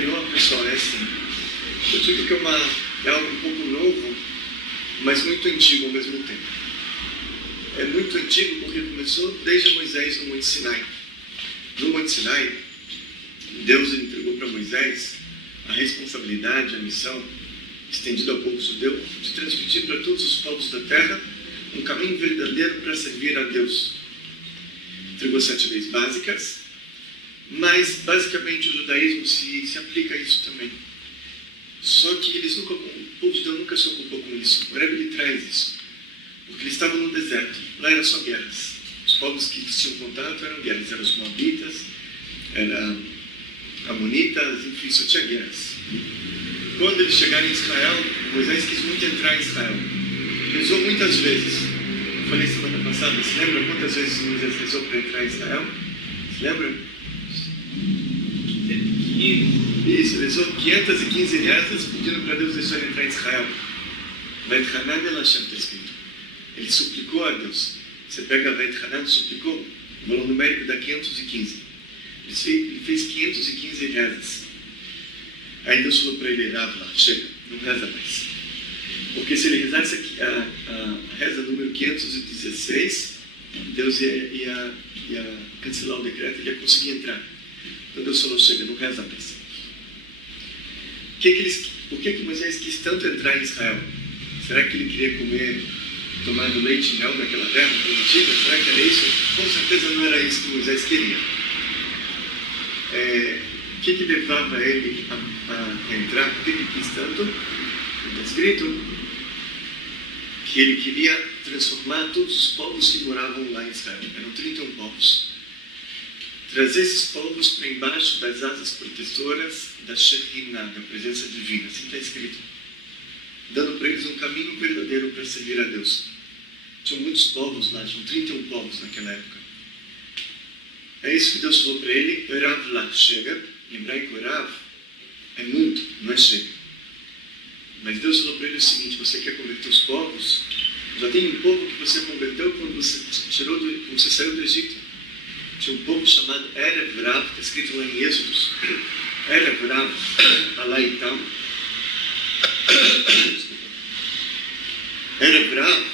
não, pessoal, é assim. Eu digo que é algo um pouco novo, mas muito antigo ao mesmo tempo. É muito antigo porque começou desde Moisés no Monte Sinai. No Monte Sinai, Deus entregou para Moisés a responsabilidade, a missão, estendida ao povo judeu, de transmitir para todos os povos da terra um caminho verdadeiro para servir a Deus. Entregou 7 leis básicas, mas basicamente o judaísmo se aplica a isso também. Só que o povo judeu nunca se ocupou com isso. O Rebbe ele traz isso, porque eles estavam no deserto, lá era só guerras. Os povos que tinham contato eram guerras, eram os moabitas, eram amonitas, enfim, só tinha guerras. Quando eles chegaram em Israel, Moisés quis muito entrar em Israel. Rezou muitas vezes. Eu falei semana passada, se lembra quantas vezes Moisés rezou para entrar em Israel? Se lembra? Isso, rezou 515 rezas pedindo para Deus deixar ele entrar em Israel. Veit Hanan el Hashem está escrito. Ele suplicou a Deus. Você pega Veit Hanan, suplicou, o valor numérico dá 515. Ele fez 515 rezas. Aí Deus falou para ele, Rav lá, chega, não reza mais. Porque se ele rezasse a reza número 516, Deus ia cancelar o decreto e ia conseguir entrar. Então Deus falou, chega, não reza mais. Por que Moisés quis tanto entrar em Israel? Será que ele queria tomar do leite e mel daquela terra prometida? Será que era isso? Com certeza não era isso que Moisés queria. O que levava ele a entrar? Por que ele quis tanto? Está escrito que ele queria transformar todos os povos que moravam lá em Israel. Eram 31 povos. Trazer esses povos para embaixo das asas protetoras da Shekhinah, da presença divina. Assim está escrito. Dando para eles um caminho verdadeiro para servir a Deus. Tinham muitos povos lá, tinham 31 povos naquela época. É isso que Deus falou para ele, Rav lá, chega. Em hebraico, Rav é muito, não é chega. Mas Deus falou para ele o seguinte, você quer converter os povos? Já tem um povo que você converteu quando você saiu do Egito. Tinha um povo chamado Erev Rav, está escrito lá em Êxodos. Erev Rav, Alá e tal. Erev Rav,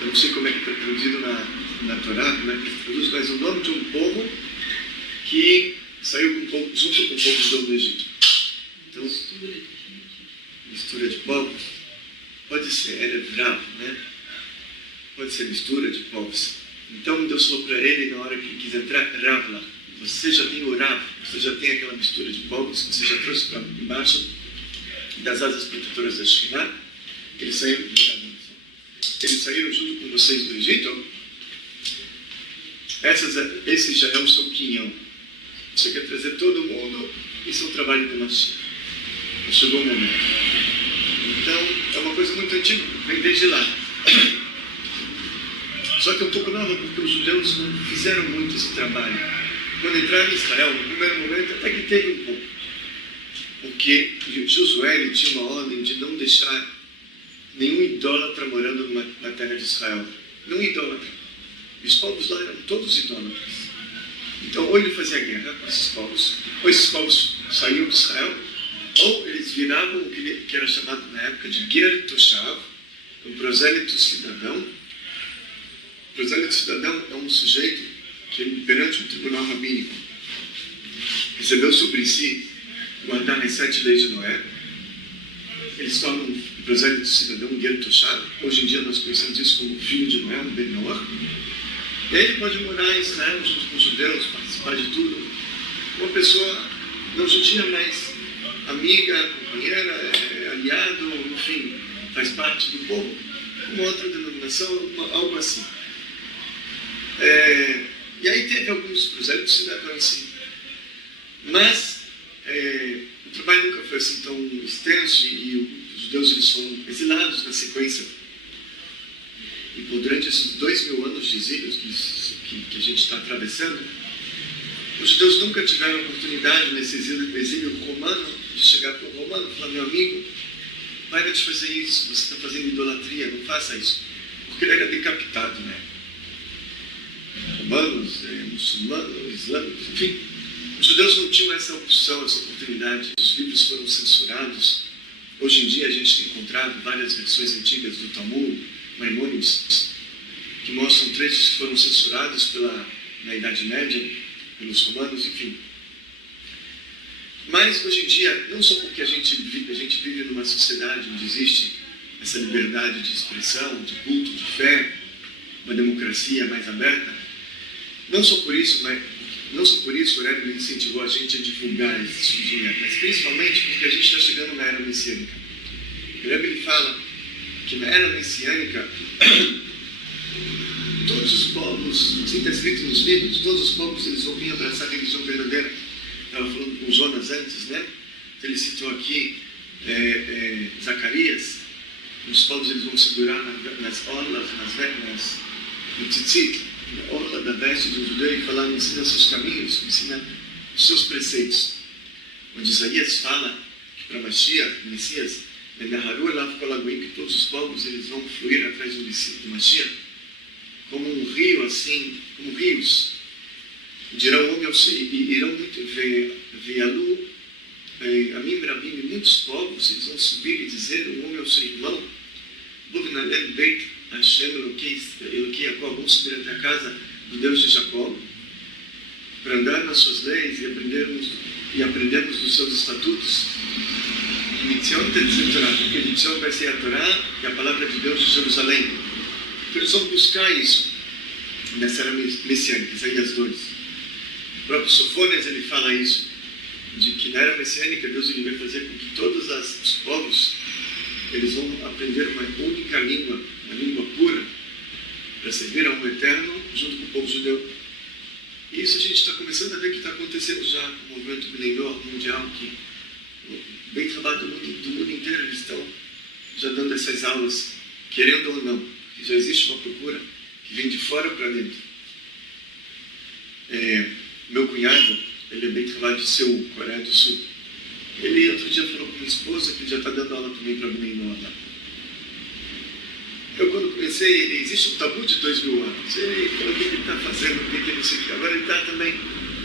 eu não sei como é que está traduzido na Torá, como é que traduz, mas o nome de um povo que saiu junto com o povo judeu do Egito. Então, mistura de povos. Pode ser Erev Rav, né? Pode ser mistura de povos. Então Deus falou para ele, na hora que ele quis entrar, Rav lá. Você já tem o Rav, você já tem aquela mistura de povos, você já trouxe para embaixo das asas protetoras da Shekhinah. Eles saíram junto com vocês do Egito. Esse já é o seu quinhão. Você quer trazer todo mundo, isso é o trabalho de Mashiach. Chegou o momento. Então, é uma coisa muito antiga, vem desde lá. Só que é um pouco nova, porque os judeus não fizeram muito esse trabalho. Quando entraram em Israel, no primeiro momento, até que teve um pouco. Porque Josué tinha uma ordem de não deixar nenhum idólatra morando na terra de Israel. Não idólatra. E os povos lá eram todos idólatras. Então, ou ele fazia guerra com esses povos, ou esses povos saíam de Israel, ou eles viravam o que era chamado na época de Ger Toshav, um prosélito cidadão. O prosélito cidadão é um sujeito que, perante o tribunal rabínico, recebeu sobre si guardar as 7 leis de Noé. Eles tornam o prosélito cidadão Ger Toshav. Hoje em dia nós conhecemos isso como filho de Noé, um Ben Noah. E aí ele pode morar em Israel junto com os judeus, participar de tudo. Uma pessoa não judia, mas amiga, companheira, aliado, enfim, faz parte do povo, uma outra denominação, algo assim. E aí teve alguns prosélitos cidadãos, sim. Mas o trabalho nunca foi assim tão extenso e os judeus eles foram exilados na sequência. E durante esses 2000 anos de exílio que a gente está atravessando, os judeus nunca tiveram oportunidade nesse exílio romano de chegar para o romano e falar, meu amigo, para de fazer isso, você está fazendo idolatria, não faça isso. Porque ele era decapitado, né? Romanos, muçulmanos, islâmicos, enfim. Os judeus não tinham essa opção, essa oportunidade. Os livros foram censurados. Hoje em dia a gente tem encontrado várias versões antigas do Talmud, Maimônides, que mostram trechos que foram censurados na Idade Média, pelos romanos, enfim. Mas hoje em dia, não só porque a gente vive numa sociedade onde existe essa liberdade de expressão, de culto, de fé, uma democracia mais aberta, não só por isso o Rebbe incentivou a gente a divulgar esse surgimento, mas principalmente porque a gente está chegando na era messiânica. O Rebbe ele fala que na era messiânica todos os povos, assim está escrito nos livros, todos os povos eles vão vir abraçar a religião verdadeira. Estava falando com Jonas antes, né? Então ele citou aqui Zacarias. Os povos eles vão segurar nas orlas, no tzitzit, na orla da veste de um judeu e falar: me ensina seus caminhos, me ensina os seus preceitos. Onde Isaías fala que para Mashiach, Messias, que todos os povos eles vão fluir atrás do Mashiach, como um rio assim, como rios. Dirá o homem ao seu, e irão muito vealu, a mim, Rabim, e muitos povos eles vão subir e dizer um homem ao seu irmão: Beit Hashem Eloquei Jacó, vamos subir até a casa do Deus de Jacó, para andar nas suas leis e aprendermos dos seus estatutos. Mitzion Tetzet Torah, porque Mitzion vai ser a Torá e a palavra de Deus de Jerusalém. Então eles vão buscar isso nessa era messiânica, Isaías 2. O próprio Sofônias ele fala isso, de que na era messiânica Deus ele vai fazer com que todos os povos eles vão aprender uma única língua, uma língua pura, para servir a um eterno junto com o povo judeu. E isso a gente está começando a ver que está acontecendo já com o movimento milenor mundial, que bem trabalhado do mundo inteiro eles estão já dando essas aulas, querendo ou não, que já existe uma procura que vem de fora para dentro. Meu cunhado, ele é bem trabalhado de Seul, Coreia do Sul. Ele outro dia falou com minha esposa que já está dando aula também para mim no lá. Eu quando comecei, existe um tabu de 2000 anos. Ele falou o que ele está fazendo, o que ele não sei o que. Agora ele está também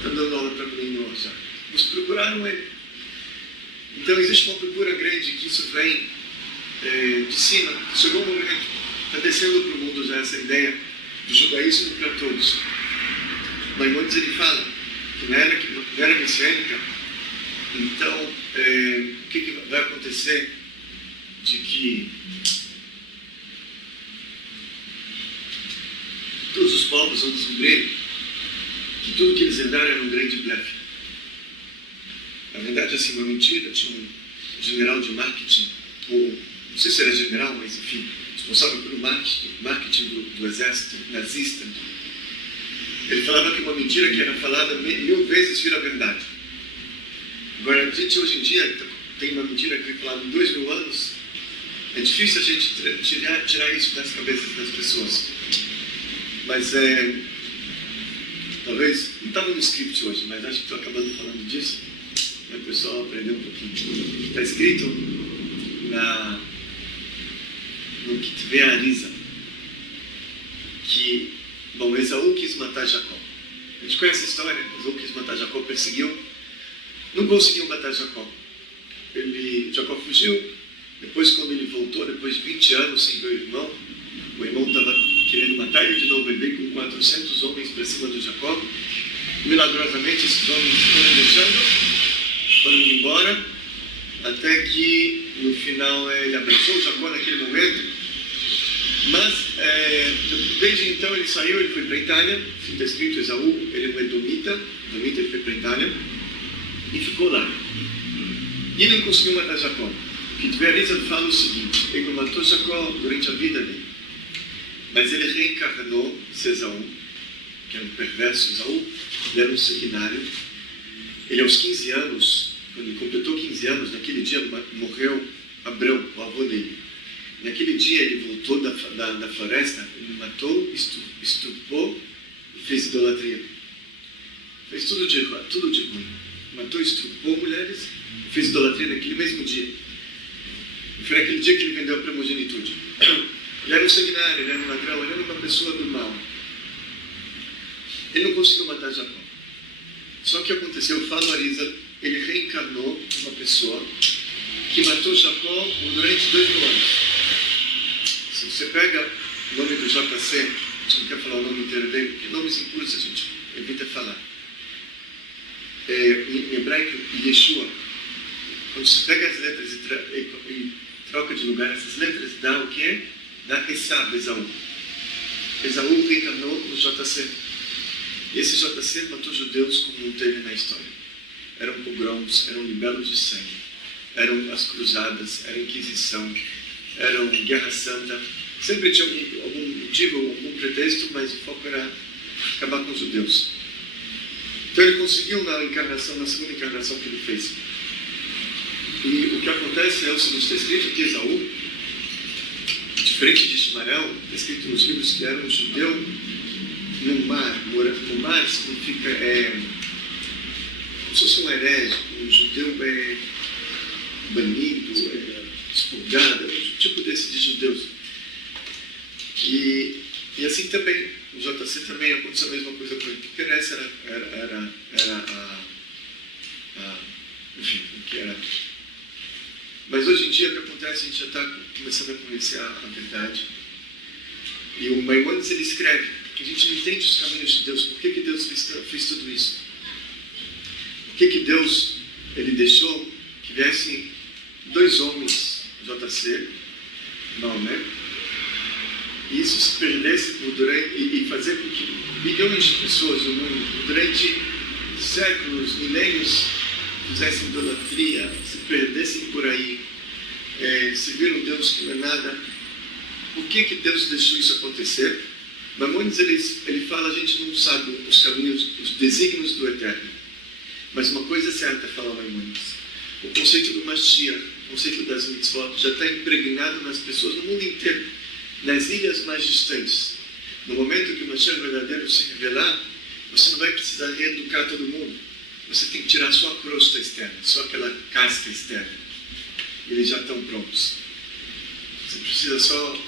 dando aula para mim no já. Nos procuraram ele. Então existe uma procura grande que isso vem de cima. Chegou um momento, está descendo para o mundo já essa ideia do judaísmo para todos. Maimônides ele fala que na era messiânica, então o que vai acontecer de que todos os povos vão descobrir que tudo que eles herdaram era um grande blefe. Na verdade, assim, uma mentira. Tinha um general de marketing, ou não sei se era general, mas enfim, responsável pelo marketing do exército nazista. Ele falava que uma mentira que era falada 1000 vezes vira verdade. Agora, a gente hoje em dia tem uma mentira que foi falada em 2000 anos. É difícil a gente tirar isso das cabeças das pessoas. Mas talvez, não estava no script hoje, mas acho que estou acabando falando disso. E o pessoal aprendeu um pouquinho. Está escrito no Kitvei Arizal que, bom, Esaú quis matar Jacó. A gente conhece a história. Esaú quis matar Jacó, perseguiu. Não conseguiu matar Jacó. Jacó fugiu. Depois, quando ele voltou, depois de 20 anos sem ver o irmão estava querendo matar ele de novo. Ele veio com 400 homens para cima do Jacó. Milagrosamente, esses homens foram indo embora, até que no final ele abraçou o Jacó naquele momento. Mas desde então ele saiu, ele foi para a Itália. Está escrito Esaú, ele é um edomita, ele foi para a Itália e ficou lá. E não conseguiu matar Jacó. Kitvei Arizal fala o seguinte: ele não matou Jacó durante a vida dele, mas ele reencarnou Esaú, que era um perverso. Esaú, ele era um sanguinário. Ele aos 15 anos, quando ele completou 15 anos, naquele dia morreu Abrão, o avô dele. Naquele dia ele voltou da floresta, ele matou, estuprou e fez idolatria. Fez tudo de ruim. Matou, estuprou mulheres e fez idolatria naquele mesmo dia. E foi naquele dia que ele vendeu a primogenitude. Ele era um sanguinário, ele era um ladrão, ele era uma pessoa do mal. Ele não conseguiu matar Jacó. Só que aconteceu, o Falo Arizal, ele reencarnou uma pessoa que matou Jacó durante 2000 anos. Se você pega o nome do JC, a gente não quer falar o nome inteiro dele, porque nomes impuros a gente evita falar. Em hebraico, Yeshua. Quando você pega as letras e troca de lugar, essas letras dá o quê? Dá Esaú. Esaú reencarnou no JC. E esse JC matou judeus como não teve na história. Eram pogroms, eram libelos de sangue, eram as cruzadas, era a Inquisição, eram Guerra Santa. Sempre tinha algum motivo, algum pretexto, mas o foco era acabar com os judeus. Então ele conseguiu na segunda encarnação que ele fez. E o que acontece é o seguinte, está escrito que Esaú, diferente de Ismael, está escrito nos livros que era um judeu no mar. No mar significa como se fosse um herege, um judeu banido, expurgado, um tipo desse de judeus. E assim também, no JC também aconteceu a mesma coisa com ele, porque essa era enfim, o que era. Mas hoje em dia o que acontece, a gente já está começando a conhecer a verdade. E o Maimônides ele escreve que a gente não entende os caminhos de Deus. Por que Deus fez tudo isso? Por que Deus ele deixou que viessem 2 homens, JC, Maomé, e isso se perdesse e fazer com que bilhões de pessoas no mundo, durante séculos, milênios, fizessem idolatria, se perdessem por aí, se viram um Deus que não é nada. Por que Deus deixou isso acontecer? Maimônides ele fala, a gente não sabe os caminhos, os desígnios do Eterno. Mas uma coisa é certa, fala Maimônides. O conceito do Mashiach, o conceito das mitzvot, já está impregnado nas pessoas no mundo inteiro, nas ilhas mais distantes. No momento que o Mashiach verdadeiro se revelar, você não vai precisar reeducar todo mundo. Você tem que tirar só a crosta externa, só aquela casca externa. Eles já estão prontos. Você precisa só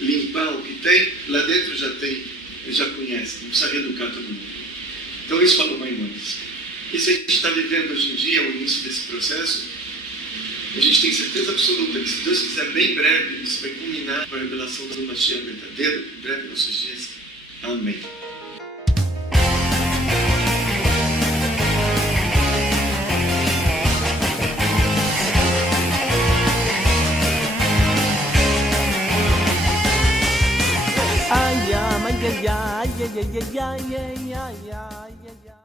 limpar o que tem, lá dentro já tem, eles já conhecem, não precisa reeducar todo mundo. Então isso falou Maimônides. E se a gente está vivendo hoje em dia o início desse processo, a gente tem certeza absoluta que se Deus quiser bem breve, isso vai culminar com a revelação do Mashiach verdadeiro, em breve nos nossos dias. Amém. Ay, ay, ay, ay, ay, ay, ay, ay, ay, ay, ay.